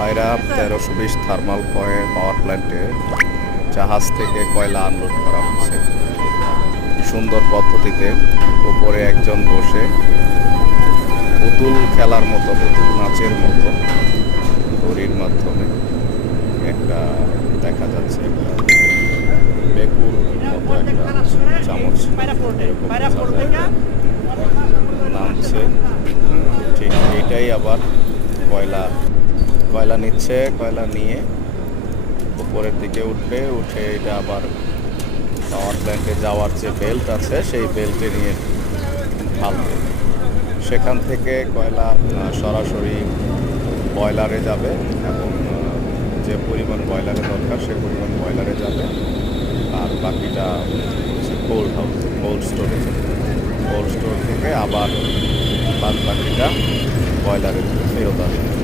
পায়রা 1320 thermal power প্ল্যান্টে জাহাজ থেকে কয়লা আনলোড করা হচ্ছে। সুন্দর পদ্ধতিতে উপরে একজন বসে পুতুল খেলার মতো, পুতুল নাচের মতো ঘড়ির মাধ্যমে একটা দেখা যাচ্ছে একটা বেকুর মতো একটা চামচ নামছে। ঠিক এটাই আবার কয়লা নিচ্ছে, কয়লা নিয়ে উপরের দিকে উঠে এটা আবার পাওয়ার প্ল্যান্টে যাওয়ার যে বেল্ট আছে সেই বেল্টে নিয়ে ঢালবে। সেখান থেকে কয়লা সরাসরি বয়লারে যাবে এবং যে পরিমাণ বয়লারে দরকার সে পরিমাণ বয়লারে যাবে, আর বাকিটা হচ্ছে কোল্ড স্টোর থেকে আবার বাদ বাকিটা বয়লারে ফেরত আসবে।